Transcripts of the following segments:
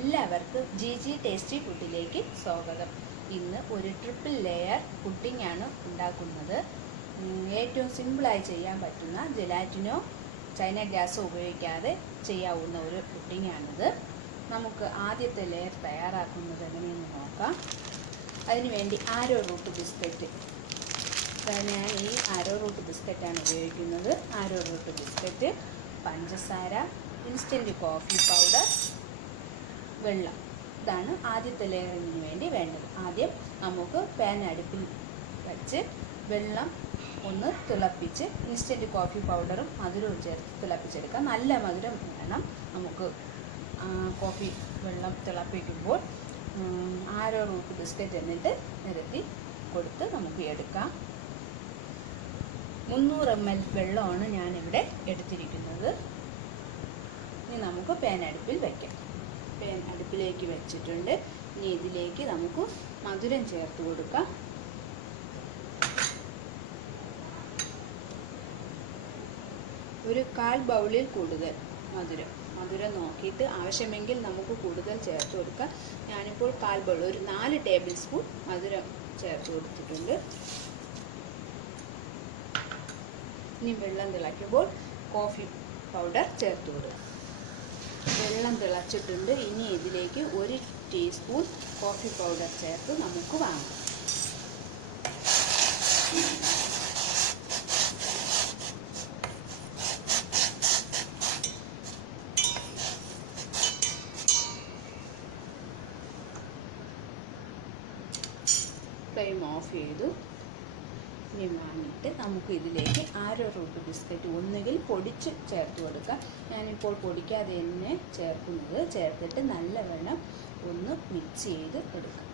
എല്ലാവർക്കും G G tasty ഫുഡിലേക്ക് സ്വാഗതം. ഇന്ന് ഒരു ട്രിപ്പിൾ ലെയർ പുഡിംഗ് ആണ് ഉണ്ടാക്കുന്നത് ഏറ്റവും സിമ്പിളായി ചെയ്യാൻ പറ്റുന്ന ജെലാറ്റിനോ ചൈന ഗ്യാസോ ഉപയോഗിക്കാതെ ചെയ്യാവുന്ന ഒരു പുഡിംഗ് നമുക്ക് ആദ്യത്തെ ലെയർ തയ്യാറാക്കുന്നത് എങ്ങനെയെന്ന് നോക്കാം. അതിനുവേണ്ടി ആരോ റൂട്ട് ബിസ്ക്കറ്റ്. ഞാൻ ഈ ആരോ റൂട്ട് ബിസ്ക്കറ്റാണ് ഉപയോഗിക്കുന്നത്. ആരോ റൂട്ട് ബിസ്ക്കറ്റ് പഞ്ചസാര ഇൻസ്റ്റന്റ് കോഫി പൗഡർ വെള്ളം. ഇതാണ് ആദ്യത്തെ ലെയറിങ്ങിന് വേണ്ടി വേണ്ടത്. ആദ്യം നമുക്ക് പാൻ അടുപ്പിൽ വെച്ച് വെള്ളം ഒന്ന് തിളപ്പിച്ച് ഇൻസ്റ്റന്റ് കോഫി പൗഡറും മധുരവും ചേർത്ത് തിളപ്പിച്ചെടുക്കാം. നല്ല മധുരം വേണം. നമുക്ക് കോഫി വെള്ളം തിളപ്പിക്കുമ്പോൾ ആരോ റൂട്ട് ബിസ്ക്കറ്റ് എന്നിട്ട് നിരത്തി കൊടുത്ത് നമുക്ക് എടുക്കാം. മുന്നൂറ് എം എൽ വെള്ളമാണ് ഞാനിവിടെ എടുത്തിരിക്കുന്നത്. ഇനി നമുക്ക് പാൻ അടുപ്പിൽ വയ്ക്കാം പാൻ അടുപ്പിലേക്ക് വെച്ചിട്ടുണ്ട്. ഇനി ഇതിലേക്ക് നമുക്ക് മധുരം ചേർത്ത് കൊടുക്കാം. ഒരു കാൽ ബൗളിൽ കൂടുതൽ മധുരം. മധുരം നോക്കിയിട്ട് ആവശ്യമെങ്കിൽ നമുക്ക് കൂടുതൽ ചേർത്ത് കൊടുക്കാം. ഞാനിപ്പോൾ കാൽ ബൗൾ ഒരു നാല് ടേബിൾ സ്പൂൺ മധുരം ചേർത്ത് കൊടുത്തിട്ടുണ്ട്. ഇനി വെള്ളം തിളയ്ക്കുമ്പോൾ കോഫി പൗഡർ ചേർത്ത് കൊടുക്കുക വെള്ളം തിളച്ചിട്ടുണ്ട്. ഇനി ഇതിലേക്ക് ഒരു ടീസ്പൂൺ കോഫി പൗഡർ ചേർത്ത് നമുക്ക് വാങ്ങാം. ഫ്ലെയിം ഓഫ് ചെയ്തു. ഇനി വാങ്ങിയിട്ട് നമുക്ക് ഇതിലേക്ക് ആരോ റൂട്ട് ബിസ്ക്കറ്റ് ഒന്നുകിൽ പൊടിച്ച് ചേർത്ത് കൊടുക്കാം. ഞാനിപ്പോൾ പൊടിക്കാതെ തന്നെ ചേർക്കുന്നത്. ചേർത്തിട്ട് നല്ലവണ്ണം ഒന്ന് മിക്സ് ചെയ്ത് എടുക്കാം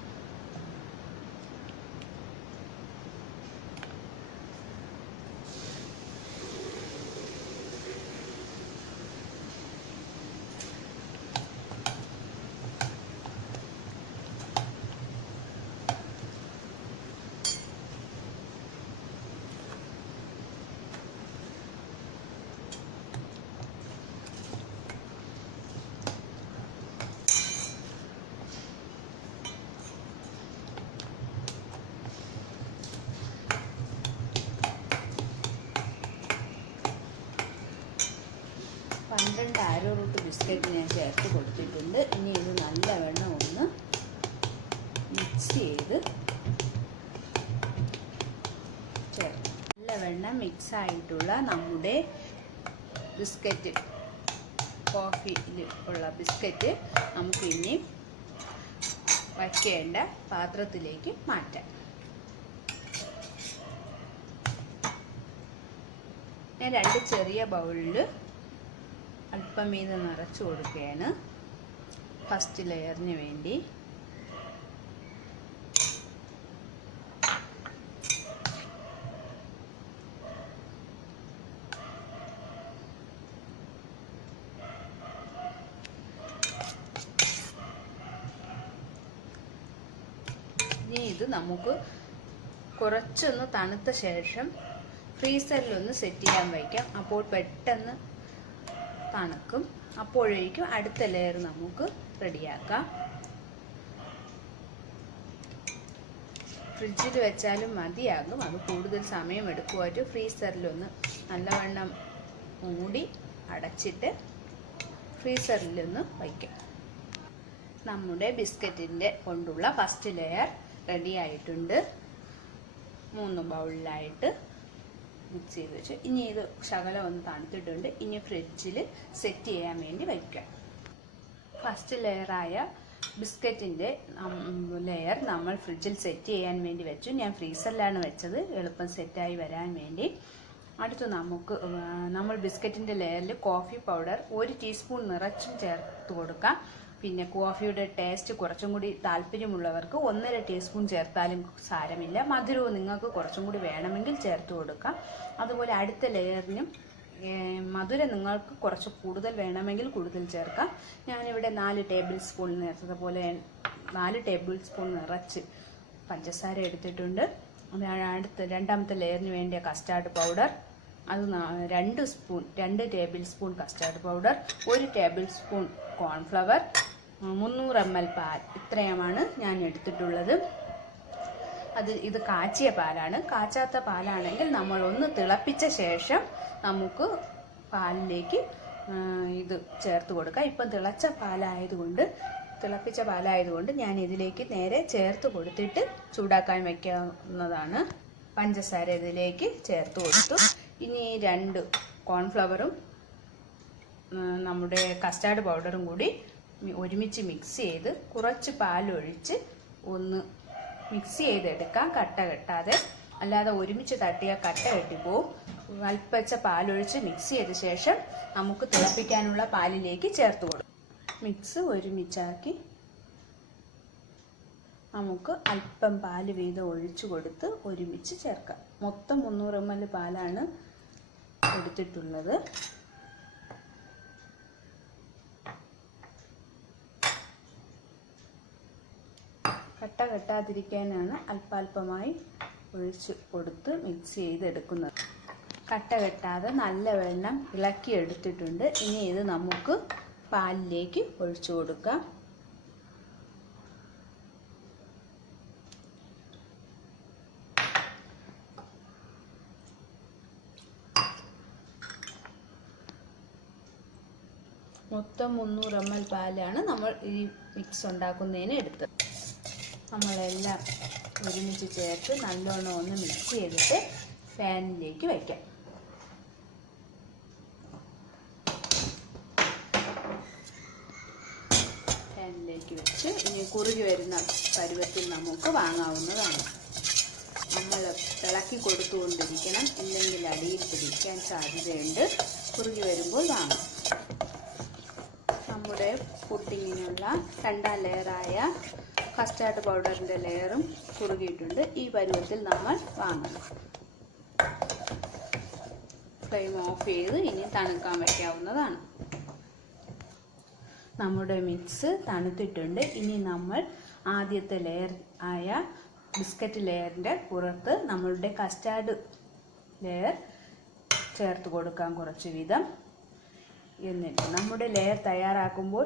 പന്ത്രണ്ട് ആരോ റൂട്ട് ബിസ്ക്കറ്റ് ഞാൻ ചേർത്ത് കൊടുത്തിട്ടുണ്ട്. ഇനി ഇത് നല്ലവണ്ണം ഒന്ന് മിക്സ് ചെയ്ത് ചേർക്കാം നല്ലവണ്ണം മിക്സ് ആയിട്ടുള്ള നമ്മുടെ ബിസ്ക്കറ്റ് കോഫിയിൽ ഉള്ള ബിസ്ക്കറ്റ് നമുക്ക് ഇനി വയ്ക്കേണ്ട പാത്രത്തിലേക്ക് മാറ്റാം. ഞാൻ രണ്ട് ചെറിയ ബൗളിൽ അല്പം ഇത് നിറച്ചു കൊടുക്കുകയാണ്. ഫസ്റ്റ് ലെയറിന് വേണ്ടി. ഇനി ഇത് നമുക്ക് കുറച്ചൊന്ന് തണുത്ത ശേഷം ഫ്രീസറിലൊന്ന് സെറ്റ് ചെയ്യാൻ വയ്ക്കാം അപ്പോൾ പെട്ടെന്ന് തണുക്കും അപ്പോഴേക്കും അടുത്ത ലെയർ നമുക്ക് റെഡിയാക്കാം. ഫ്രിഡ്ജിൽ വെച്ചാലും മതിയാകും. അത് കൂടുതൽ സമയം എടുക്കുമായിട്ട് ഫ്രീസറിലൊന്ന് നല്ലവണ്ണം മൂടി അടച്ചിട്ട് ഫ്രീസറിലൊന്ന് വയ്ക്കാം. നമ്മുടെ ബിസ്ക്കറ്റിന്റെ കൊണ്ടുള്ള ഫസ്റ്റ് ലെയർ റെഡി ആയിട്ടുണ്ട്. മൂന്ന് ബൗളിലായിട്ട് മിക്സ് ചെയ്ത് വെച്ച്. ഇനി ഇത് ശകലം ഒന്ന് തണുത്തിട്ടുണ്ട്. ഇനി ഫ്രിഡ്ജിൽ സെറ്റ് ചെയ്യാൻ വേണ്ടി വയ്ക്കാം ഫസ്റ്റ് ലെയറായ ബിസ്ക്കറ്റിന്റെ ലെയർ നമ്മൾ ഫ്രിഡ്ജിൽ സെറ്റ് ചെയ്യാൻ വേണ്ടി വെച്ചു. ഞാൻ ഫ്രീസറിലാണ് വെച്ചത്. എളുപ്പം സെറ്റായി വരാൻ വേണ്ടി. അടുത്ത് നമുക്ക് നമ്മൾ ബിസ്ക്കറ്റിന്റെ ലെയറിൽ കോഫി പൗഡർ ഒരു ടീസ്പൂൺ നിറച്ചും ചേർത്ത് കൊടുക്കാം. പിന്നെ കോഫിയുടെ ടേസ്റ്റ് കുറച്ചും കൂടി താല്പര്യമുള്ളവർക്ക് ഒന്നര ടീസ്പൂൺ ചേർത്താലും സാരമില്ല. മധുരവും നിങ്ങൾക്ക് കുറച്ചും കൂടി വേണമെങ്കിൽ ചേർത്ത് കൊടുക്കാം. അതുപോലെ അടുത്ത ലെയറിനും മധുരം നിങ്ങൾക്ക് കുറച്ച് കൂടുതൽ വേണമെങ്കിൽ കൂടുതൽ ചേർക്കാം. ഞാനിവിടെ നാല് ടേബിൾ സ്പൂൺ നേരത്തെ നാല് ടേബിൾ സ്പൂൺ നിറച്ച് പഞ്ചസാര എടുത്തിട്ടുണ്ട്. അടുത്ത രണ്ടാമത്തെ ലെയറിന് വേണ്ടിയ കസ്റ്റാർഡ് പൗഡർ അത് രണ്ട് സ്പൂൺ രണ്ട് ടേബിൾ സ്പൂൺ കസ്റ്റാർഡ് പൗഡർ ഒരു ടേബിൾ സ്പൂൺ കോൺഫ്ലവർ മുന്നൂറ് എം എൽ പാൽ. ഇത്രയുമാണ് ഞാൻ എടുത്തിട്ടുള്ളത്. അത് ഇത് കാച്ചിയ പാലാണ്. കാച്ചാത്ത പാലാണെങ്കിൽ നമ്മൾ ഒന്ന് തിളപ്പിച്ച ശേഷം നമുക്ക് പാലിലേക്ക് ഇത് ചേർത്ത് കൊടുക്കാം. ഇപ്പം തിളച്ച പാലായതുകൊണ്ട് തിളപ്പിച്ച പാലായതുകൊണ്ട് ഞാൻ ഇതിലേക്ക് നേരെ ചേർത്ത് കൊടുത്തിട്ട് ചൂടാക്കാൻ വയ്ക്കാവുന്നതാണ് പഞ്ചസാര ഇതിലേക്ക് ചേർത്ത് കൊടുത്തു. ഇനി രണ്ട് കോൺഫ്ലവറും നമ്മുടെ കസ്റ്റാർഡ് പൗഡറും കൂടി ഒരുമിച്ച് മിക്സ് ചെയ്ത് കുറച്ച് പാലൊഴിച്ച് ഒന്ന് മിക്സ് ചെയ്തെടുക്കാം. കട്ട കെട്ടാതെ. അല്ലാതെ ഒരുമിച്ച് തട്ടിയാൽ കട്ട കെട്ടിപ്പോവും അല്പച്ച പാലൊഴിച്ച് മിക്സ് ചെയ്ത ശേഷം നമുക്ക് തിളപ്പിക്കാനുള്ള പാലിലേക്ക് ചേർത്ത് കൊടുക്കും. മിക്സ് ഒരുമിച്ചാക്കി നമുക്ക് അല്പം പാൽ വീതം ഒഴിച്ചു കൊടുത്ത് ഒരുമിച്ച് ചേർക്കാം. മൊത്തം മുന്നൂറ് എം എൽ പാലാണ് എടുത്തിട്ടുള്ളത്. കെട്ടാതിരിക്കാനാണ് അല്പാൽപമായി ഒഴിച്ച് കൊടുത്ത് മിക്സ് ചെയ്തെടുക്കുന്നത്. കട്ട കെട്ടാതെ നല്ല വെള്ളം ഇളക്കി എടുത്തിട്ടുണ്ട് ഇനി ഇത് നമുക്ക് പാലിലേക്ക് ഒഴിച്ചു കൊടുക്കാം. മൊത്തം മുന്നൂറ് എം എൽ പാലാണ് നമ്മൾ ഈ മിക്സ് ഉണ്ടാക്കുന്നതിന് എടുത്തത്. നമ്മളെല്ലാം ഒരുമിച്ച് ചേർത്ത് നല്ലോണം ഒന്ന് മിക്സ് ചെയ്തിട്ട് പാനിലേക്ക് വയ്ക്കാം പാനിലേക്ക് വെച്ച് ഇനി കുറുകി വരുന്ന പരുവത്തിൽ നമുക്ക് വാങ്ങാവുന്നതാണ്. നമ്മൾ ഇളക്കി കൊടുത്തുകൊണ്ടിരിക്കണം. ഇല്ലെങ്കിൽ അടിയിൽ പിടിക്കാൻ സാധ്യതയുണ്ട്. കുറുകി വരുമ്പോൾ വാങ്ങാം. നമ്മുടെ പുട്ടിങ്ങിനുള്ള രണ്ടാം ലെയറായ കസ്റ്റാർഡ് പൗഡറിന്റെ ലെയറും കുറുകിയിട്ടുണ്ട്. ഈ പരുവത്തിൽ നമ്മൾ വാങ്ങണം. ഫ്ലെയിം ഓഫ് ചെയ്ത് ഇനി തണുക്കാൻ വയ്ക്കാവുന്നതാണ് നമ്മുടെ മിക്സ് തണുത്തിട്ടുണ്ട്. ഇനി നമ്മൾ ആദ്യത്തെ ലെയർ ആയ ബിസ്ക്കറ്റ് ലെയറിന്റെ പുറത്ത് നമ്മളുടെ കസ്റ്റാർഡ് ലെയർ ചേർത്ത് കൊടുക്കാം കുറച്ച് വീതം. എന്നിട്ട് നമ്മുടെ ലെയർ തയ്യാറാക്കുമ്പോൾ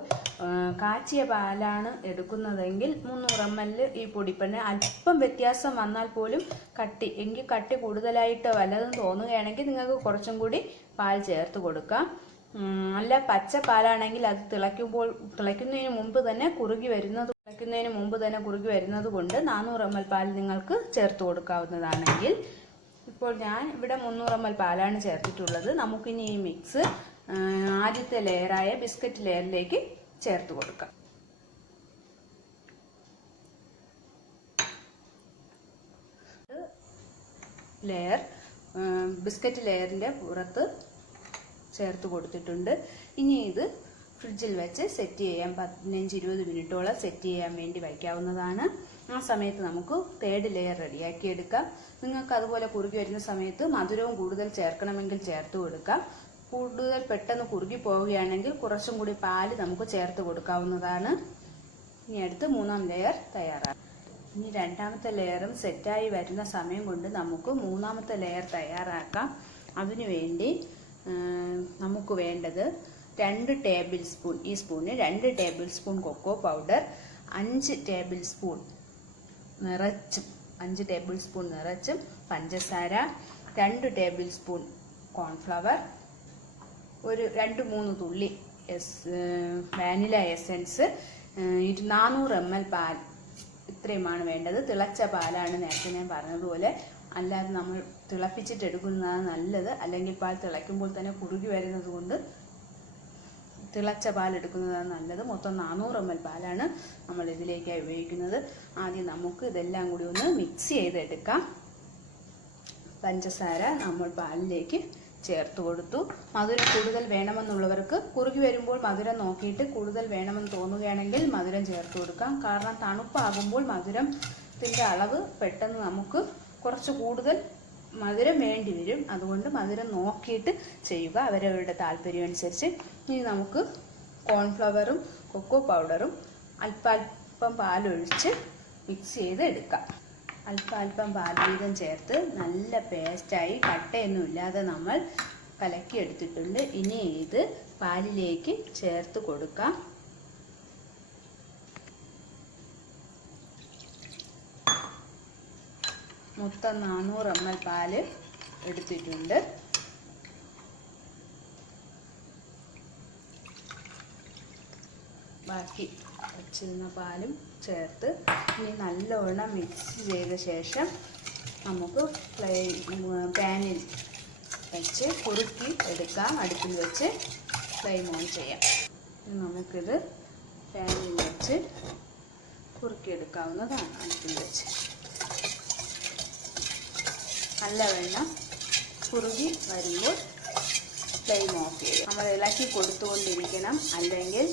കാച്ചിയ പാലാണ് എടുക്കുന്നതെങ്കിൽ മുന്നൂറ് എം എൽ ഈ പൊടിപ്പന്നെ അല്പം വ്യത്യാസം വന്നാൽ പോലും കട്ടി എങ്കിൽ കട്ടി കൂടുതലായിട്ട് വല്ലതും തോന്നുകയാണെങ്കിൽ നിങ്ങൾക്ക് കുറച്ചും കൂടി പാൽ ചേർത്ത് കൊടുക്കാം. നല്ല പച്ച പാലാണെങ്കിൽ അത് തിളയ്ക്കുമ്പോൾ തിളയ്ക്കുന്നതിന് മുമ്പ് തന്നെ കുറുകി വരുന്നത് തിളയ്ക്കുന്നതിന് മുമ്പ് തന്നെ കുറുകി വരുന്നത് കൊണ്ട് നാനൂറ് എം എൽ പാൽ നിങ്ങൾക്ക് ചേർത്ത് കൊടുക്കാവുന്നതാണെങ്കിൽ. ഇപ്പോൾ ഞാൻ ഇവിടെ മുന്നൂറ് എം എൽ പാലാണ് ചേർത്തിട്ടുള്ളത്. നമുക്കിനി ഈ മിക്സ് ആദ്യത്തെ ലെയറായ ബിസ്ക്കറ്റ് ലെയറിലേക്ക് ചേർത്ത് കൊടുക്കാം. ലെയർ ബിസ്ക്കറ്റ് ലെയറിന്റെ പുറത്ത് ചേർത്ത് കൊടുത്തിട്ടുണ്ട്. ഇനി ഇത് ഫ്രിഡ്ജിൽ വെച്ച് സെറ്റ് ചെയ്യാൻ പതിനഞ്ച് ഇരുപത് മിനിറ്റോളം സെറ്റ് ചെയ്യാൻ വേണ്ടി വയ്ക്കാവുന്നതാണ്. ആ സമയത്ത് നമുക്ക് തേർഡ് ലെയർ റെഡിയാക്കിയെടുക്കാം നിങ്ങൾക്ക് അതുപോലെ കുറുകി വരുന്ന സമയത്ത് മധുരവും കൂടുതൽ ചേർക്കണമെങ്കിൽ ചേർത്ത് കൊടുക്കാം. കൂടുതൽ പെട്ടെന്ന് കുറുകി പോവുകയാണെങ്കിൽ കുറച്ചും കൂടി പാൽ നമുക്ക് ചേർത്ത് കൊടുക്കാവുന്നതാണ്. ഇനി അടുത്ത് മൂന്നാം ലെയർ തയ്യാറാക്കാം ഇനി രണ്ടാമത്തെ ലെയറും സെറ്റായി വരുന്ന സമയം കൊണ്ട് നമുക്ക് മൂന്നാമത്തെ ലെയർ തയ്യാറാക്കാം. അതിനു വേണ്ടി നമുക്ക് വേണ്ടത് രണ്ട് ടേബിൾ സ്പൂൺ ഈ സ്പൂണിന് രണ്ട് ടേബിൾ സ്പൂൺ കൊക്കോ പൗഡർ അഞ്ച് ടേബിൾ സ്പൂൺ നിറച്ചും അഞ്ച് ടേബിൾ സ്പൂൺ നിറച്ചും പഞ്ചസാര രണ്ട് ടേബിൾ സ്പൂൺ കോൺഫ്ലവർ ഒരു രണ്ട് മൂന്ന് തുള്ളി എസ് വാനില എസൻസ് ഇരു നാനൂറ് എം എൽ പാൽ ഇത്രയുമാണ് വേണ്ടത്. തിളച്ച പാലാണ് നേരത്തെ ഞാൻ പറഞ്ഞതുപോലെ അല്ലാതെ നമ്മൾ തിളപ്പിച്ചിട്ട് എടുക്കുന്നതാണ് നല്ലത്. അല്ലെങ്കിൽ പാൽ തിളയ്ക്കുമ്പോൾ തന്നെ കുറുകി വരുന്നത് കൊണ്ട് തിളച്ച പാൽ എടുക്കുന്നതാണ് നല്ലത്. മൊത്തം നാനൂറ് എം എൽ പാലാണ് നമ്മൾ ഇതിലേക്കായി ഉപയോഗിക്കുന്നത്. ആദ്യം നമുക്ക് ഇതെല്ലാം കൂടി ഒന്ന് മിക്സ് ചെയ്തെടുക്കാം. പഞ്ചസാര നമ്മൾ പാലിലേക്ക് ചേർത്ത് കൊടുത്തു. മധുരം കൂടുതൽ വേണമെന്നുള്ളവർക്ക് കുറുകി വരുമ്പോൾ മധുരം നോക്കിയിട്ട് കൂടുതൽ വേണമെന്ന് തോന്നുകയാണെങ്കിൽ മധുരം ചേർത്ത് കൊടുക്കാം. കാരണം തണുപ്പാകുമ്പോൾ മധുരത്തിന്റെ അളവ് പെട്ടെന്ന് നമുക്ക് കുറച്ച് കൂടുതൽ മധുരം വേണ്ടി വരും. അതുകൊണ്ട് മധുരം നോക്കിയിട്ട് ചെയ്യുക. അവരവരുടെ താല്പര്യം അനുസരിച്ച് ഇനി നമുക്ക് കോൺഫ്ലവറും കൊക്കോ പൗഡറും അല്പാൽപ്പം പാലൊഴിച്ച് മിക്സ് ചെയ്ത് എടുക്കാം അല്പം അല്പം ചേർത്ത് നല്ല പേസ്റ്റായി കട്ടയൊന്നും ഇല്ലാതെ നമ്മൾ കലക്കിയെടുത്തിട്ടുണ്ട് ഇനി ഇത് പാലിലേക്ക് ചേർത്ത് കൊടുക്കാം. മൊത്തം നാനൂറ് എം എൽ പാൽ എടുത്തിട്ടുണ്ട്. ബാക്കി വച്ചിരുന്ന പാലും ചേർത്ത് ഇനി നല്ലവണ്ണം മിക്സ് ചെയ്ത ശേഷം നമുക്ക് ഫ്ലൈ പാനിൽ വെച്ച് കുറുക്കി എടുക്കാം. അടുപ്പിൽ വെച്ച് ഫ്ലെയിം ഓൺ ചെയ്യാം. നമുക്കിത് പാനിൽ വെച്ച് കുറുക്കിയെടുക്കാവുന്നതാണ്. അടുപ്പിൽ വെച്ച്. നല്ല വെള്ളം കുറുകി വരുമ്പോൾ ഫ്ലെയിം ഓഫ് ചെയ്യും. നമ്മൾ ഇളക്കി കൊടുത്തുകൊണ്ടിരിക്കണം. അല്ലെങ്കിൽ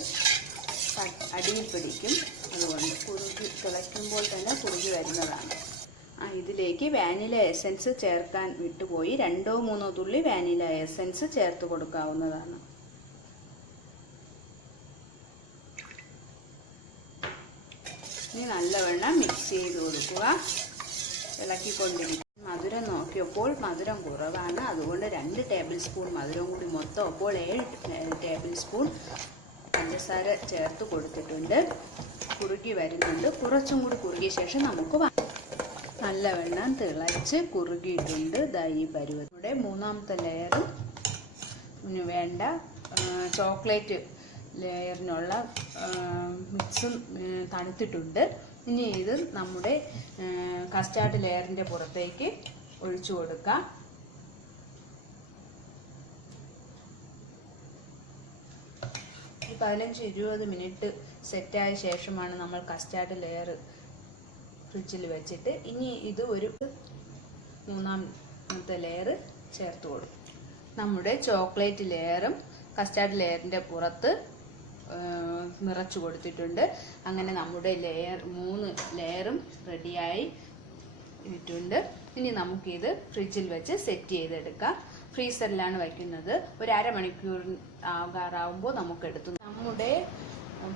അടിയിൽ പിടിക്കും അതുകൊണ്ട് കുറുകി തിളയ്ക്കുമ്പോൾ തന്നെ കുറുകി വരുന്നതാണ്. ആ ഇതിലേക്ക് വാനില എസൻസ് ചേർക്കാൻ വിട്ടുപോയി. രണ്ടോ മൂന്നോ തുള്ളി വാനില എസൻസ് ചേർത്ത് കൊടുക്കാവുന്നതാണ്. ഇനി നല്ലവണ്ണം മിക്സ് ചെയ്ത് കൊടുക്കുക. ഇളക്കിക്കൊണ്ടിരിക്കും മധുരം നോക്കിയപ്പോൾ മധുരം കുറവാണ്. അതുകൊണ്ട് രണ്ട് ടേബിൾ സ്പൂൺ മധുരം കൂടി മൊത്തം അപ്പോൾ ഏഴ് ടേബിൾ സ്പൂൺ പഞ്ചസാര ചേർത്ത് കൊടുത്തിട്ടുണ്ട്. കുറുകി വരുന്നുണ്ട്. കുറച്ചും കൂടി കുറുകിയ ശേഷം നമുക്ക് നല്ല നല്ലവണ്ണം തിളച്ച് കുറുകിയിട്ടുണ്ട്. ദാ ഈ പരുവത്തിലൂടെ മൂന്നാമത്തെ ഇനി വേണ്ട ചോക്ലേറ്റ് ലെയറിനുള്ള മിക്സും തണുത്തിട്ടുണ്ട്. ഇനി ഇത് നമ്മുടെ കസ്റ്റാർഡ് ലെയറിന്റെ പുറത്തേക്ക് ഒഴിച്ചു കൊടുക്കാം. പതിനഞ്ച് ഇരുപത് മിനിറ്റ് സെറ്റായ ശേഷമാണ് നമ്മൾ കസ്റ്റാർഡ് ലെയർ ഫ്രിഡ്ജിൽ വെച്ചിട്ട് ഇനി ഇത് ഒരു മൂന്നാമത്തെ ലെയർ ചേർത്ത് കൊടുക്കും. നമ്മുടെ ചോക്ലേറ്റ് ലെയറും കസ്റ്റാർഡ് ലെയറിന്റെ പുറത്ത് നിറച്ചു കൊടുത്തിട്ടുണ്ട്. അങ്ങനെ നമ്മുടെ ലെയർ മൂന്ന് ലെയറും റെഡിയായി ഇട്ടുണ്ട് ഇനി നമുക്കിത് ഫ്രിഡ്ജിൽ വെച്ച് സെറ്റ് ചെയ്തെടുക്കാം. ഫ്രീസറിലാണ് വയ്ക്കുന്നത്. ഒരു അരമണിക്കൂർ ആകാറാവുമ്പോൾ നമുക്ക് എടുത്തു നമ്മുടെ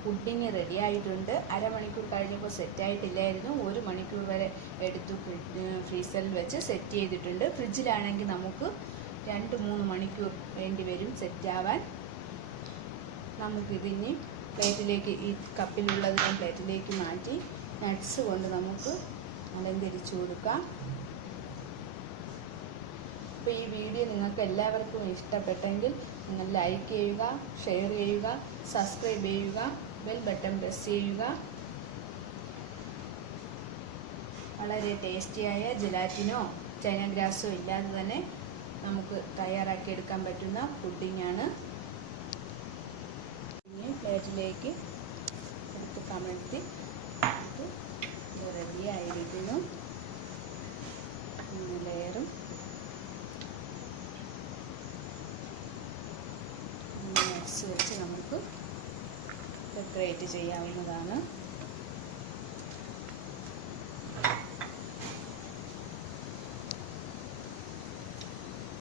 പുഡിങ് റെഡി ആയിട്ടുണ്ട്. അരമണിക്കൂർ കഴിഞ്ഞപ്പോൾ സെറ്റ് ആയിട്ടില്ലായിരുന്നു. ഒരു മണിക്കൂർ വരെ എടുത്തു ഫ്രീസറിൽ വെച്ച് സെറ്റ് ചെയ്തിട്ടുണ്ട്. ഫ്രിഡ്ജിലാണെങ്കിൽ നമുക്ക് രണ്ട് മൂന്ന് മണിക്കൂർ വേണ്ടി വരും സെറ്റ് ആവാൻ. നമുക്കിതിനി പ്ലേറ്റിലേക്ക് ഈ കപ്പിലുള്ളതിനെ പ്ലേറ്റിലേക്ക് മാറ്റി നട്ട്സ് കൊണ്ട് നമുക്ക് അലങ്കരിച്ചു കൊടുക്കാം. അപ്പോൾ ഈ വീഡിയോ നിങ്ങൾക്ക് എല്ലാവർക്കും ഇഷ്ടപ്പെട്ടെങ്കിൽ നിങ്ങൾ ലൈക്ക് ചെയ്യുക ഷെയർ ചെയ്യുക സബ്സ്ക്രൈബ് ചെയ്യുക ബെൽ ബട്ടൺ പ്രസ് ചെയ്യുക. വളരെ ടേസ്റ്റിയായ ജലാറ്റിനോ ചൈനഗ്രാസോ ഇല്ലാതെ തന്നെ നമുക്ക് തയ്യാറാക്കി എടുക്കാൻ പറ്റുന്ന പുഡിങ്ങാണ് ഇനി പ്ലേറ്റിലേക്ക് എടുത്ത് കമഴ്ത്തി ഇത് റെഡി ആയിരിക്കുന്നു. ലെയറും വെച്ച് നമുക്ക് ഡെക്കറേറ്റ് ചെയ്യാവുന്നതാണ്.